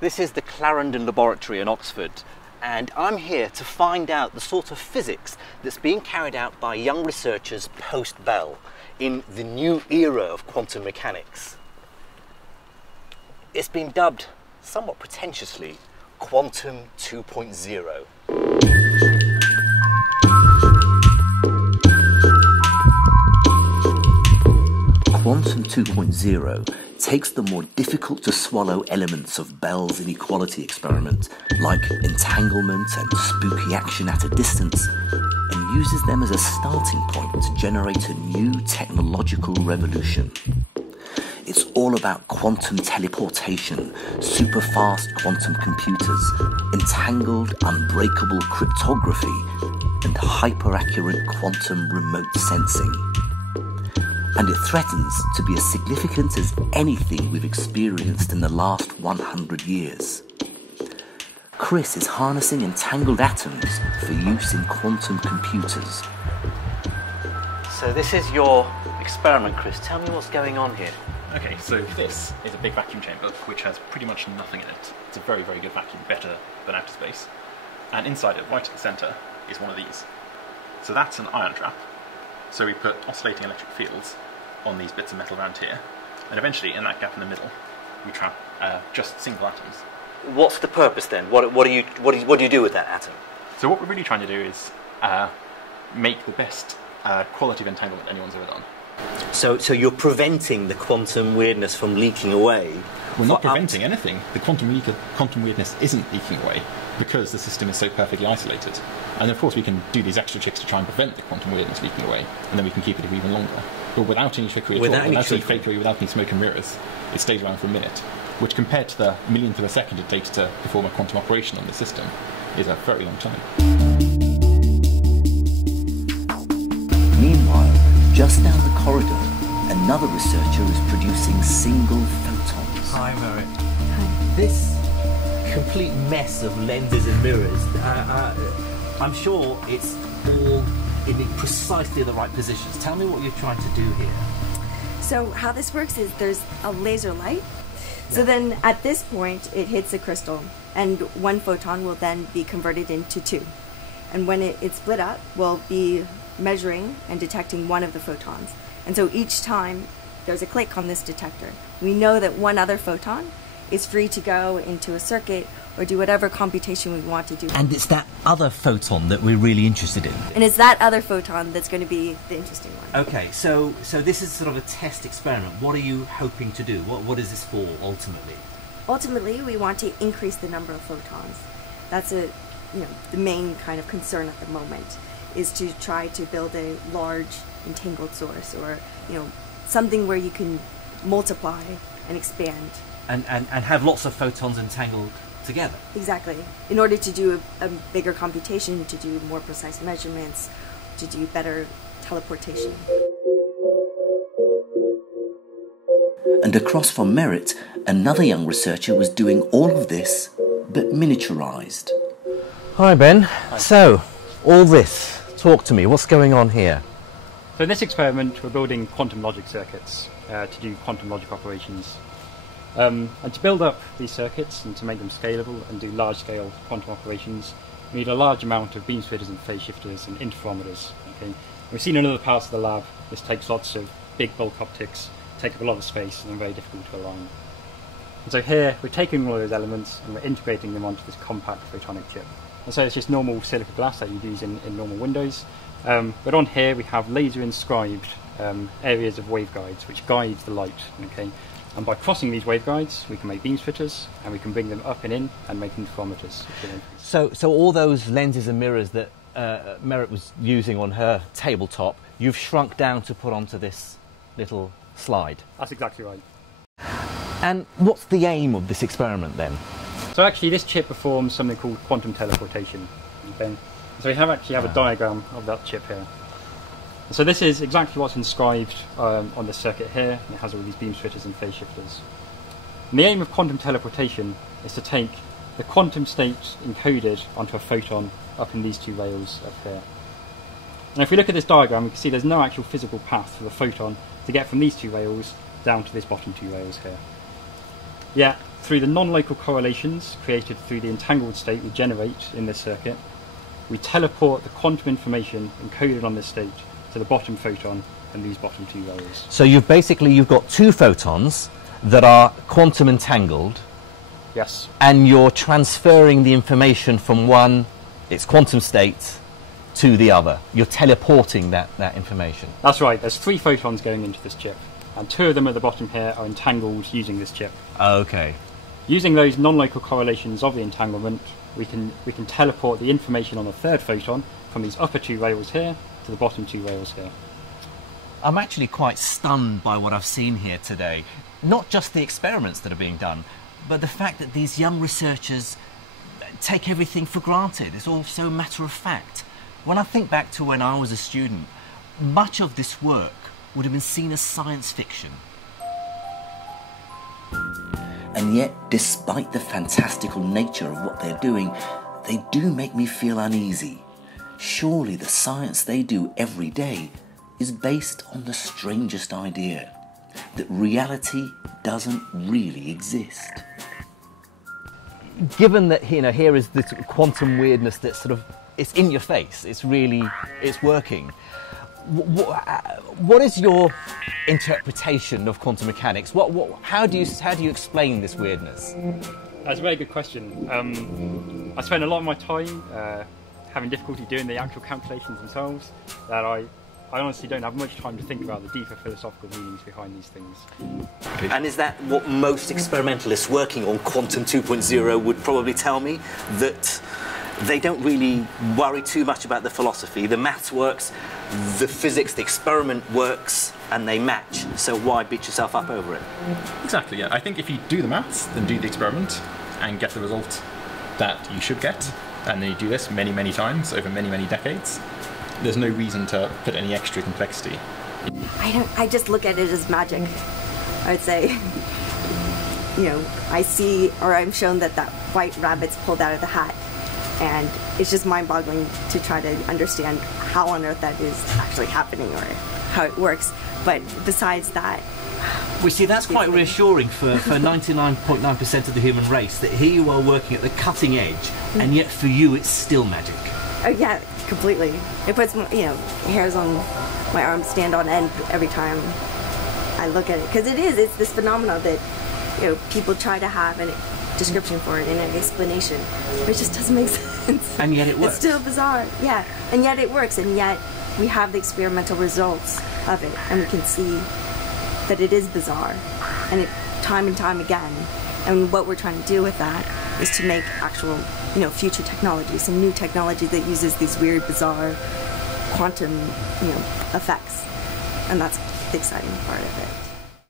This is the Clarendon Laboratory in Oxford, and I'm here to find out the sort of physics that's being carried out by young researchers post-Bell in the new era of quantum mechanics. It's been dubbed, somewhat pretentiously, Quantum 2.0. Quantum 2.0 takes the more difficult to swallow elements of Bell's inequality experiment, like entanglement and spooky action at a distance, and uses them as a starting point to generate a new technological revolution. It's all about quantum teleportation, super-fast quantum computers, entangled, unbreakable cryptography, and hyper-accurate quantum remote sensing. And it threatens to be as significant as anything we've experienced in the last 100 years. Chris is harnessing entangled atoms for use in quantum computers. So this is your experiment, Chris. Tell me what's going on here. Okay, so this is a big vacuum chamber which has pretty much nothing in it. It's a very, very good vacuum, better than outer space. And inside it, right at the centre, is one of these. So that's an ion trap. So we put oscillating electric fields on these bits of metal around here, and eventually in that gap in the middle we trap just single atoms. What's the purpose then? What do you do with that atom? So what we're really trying to do is make the best quality of entanglement anyone's ever done. So you're preventing the quantum weirdness from leaking away? We're not preventing anything. The quantum weirdness isn't leaking away because the system is so perfectly isolated. And of course we can do these extra tricks to try and prevent the quantum weirdness leaking away, and then we can keep it even longer. But without any trickery at all, without any fakery, without any smoke and mirrors, it stays around for a minute, which compared to the millionth of a second it takes to perform a quantum operation on the system is a very long time. Meanwhile, just down the corridor, another researcher is producing single photons. Hi, Merritt. Hi. This complete mess of lenses and mirrors, I'm sure it's all in precisely the right positions. Tell me what you're trying to do here. So how this works is there's a laser light. So then at this point it hits a crystal, and one photon will then be converted into two. And when it's split up, we'll be measuring and detecting one of the photons. And so each time there's a click on this detector, we know that one other photon is free to go into a circuit or do whatever computation we want to do. And it's that other photon that we're really interested in. And it's that other photon that's going to be the interesting one. Okay, so this is sort of a test experiment. What are you hoping to do? What is this for, ultimately? Ultimately, we want to increase the number of photons. That's the main kind of concern at the moment, is to try to build a large entangled source, or something where you can multiply and expand. And have lots of photons entangled together. Exactly. In order to do a bigger computation, to do more precise measurements, to do better teleportation. And across from Merritt, another young researcher was doing all of this, but miniaturized. Hi, Ben. Hi. So, all this, talk to me. What's going on here? So in this experiment, we're building quantum logic circuits to do quantum logic operations. And to build up these circuits and to make them scalable and do large-scale quantum operations, we need a large amount of beam splitters and phase shifters and interferometers. Okay? We've seen in other parts of the lab, this takes lots of big bulk optics, take up a lot of space, and they're very difficult to align. And so here, we're taking all of those elements and we're integrating them onto this compact photonic chip. And so it's just normal silica glass that you'd use in normal windows. But on here, we have laser-inscribed areas of waveguides, which guides the light. Okay? And by crossing these waveguides, we can make beam splitters, and we can bring them up and in and make interferometers. So all those lenses and mirrors that Merritt was using on her tabletop, you've shrunk down to put onto this little slide. That's exactly right. And what's the aim of this experiment then? So actually, this chip performs something called quantum teleportation. Okay? So we have a diagram of that chip here. So this is exactly what's inscribed on the circuit here, and it has all these beam splitters and phase shifters. And the aim of quantum teleportation is to take the quantum state encoded onto a photon up in these two rails up here. And if we look at this diagram, we can see there's no actual physical path for the photon to get from these two rails down to this bottom two rails here. Yet, through the non-local correlations created through the entangled state we generate in this circuit, we teleport the quantum information encoded on this state to the bottom photon and these bottom two rails. So you've got two photons that are quantum entangled. Yes. And you're transferring the information from one, its quantum state, to the other. You're teleporting that information. That's right. There's 3 photons going into this chip, and 2 of them at the bottom here are entangled using this chip. Okay. Using those non-local correlations of the entanglement, we can teleport the information on the 3rd photon from these upper 2 rails here to the bottom 2 rails here. I'm actually quite stunned by what I've seen here today. Not just the experiments that are being done, but the fact that these young researchers take everything for granted. It's all so matter of fact. When I think back to when I was a student, much of this work would have been seen as science fiction. And yet, despite the fantastical nature of what they're doing, they do make me feel uneasy. Surely the science they do every day is based on the strangest idea, that reality doesn't really exist. Given that here is this quantum weirdness that sort of, it's in your face, it's working. What is your interpretation of quantum mechanics? How do you explain this weirdness? That's a very good question. I spend a lot of my time having difficulty doing the actual calculations themselves, that I honestly don't have much time to think about the deeper philosophical meanings behind these things. And is that what most experimentalists working on Quantum 2.0 would probably tell me? That they don't really worry too much about the philosophy. The maths works, the physics, the experiment works, and they match. So why beat yourself up over it? Exactly, yeah. I think if you do the maths, then do the experiment, and get the result that you should get, and then you do this many, many times over many, many decades, there's no reason to put any extra complexity. I just look at it as magic. I would say, I see, or I'm shown that white rabbit's pulled out of the hat, and it's just mind-boggling to try to understand how on earth that is actually happening or how it works. But besides that, we see that's quite reassuring for 99.9% of the human race, that here you are working at the cutting edge, and yet for you it's still magic. Oh yeah, completely. It puts hairs on my arms stand on end every time I look at it, because it's this phenomenon that people try to have a description for it and an explanation, but it just doesn't make sense. And yet it works. It's still bizarre, yeah. And yet it works, and yet we have the experimental results of it, and we can see that it is bizarre, and time and time again. And what we're trying to do with that is to make actual, future technologies, some new technology that uses these weird, bizarre quantum, effects, and that's the exciting part of it.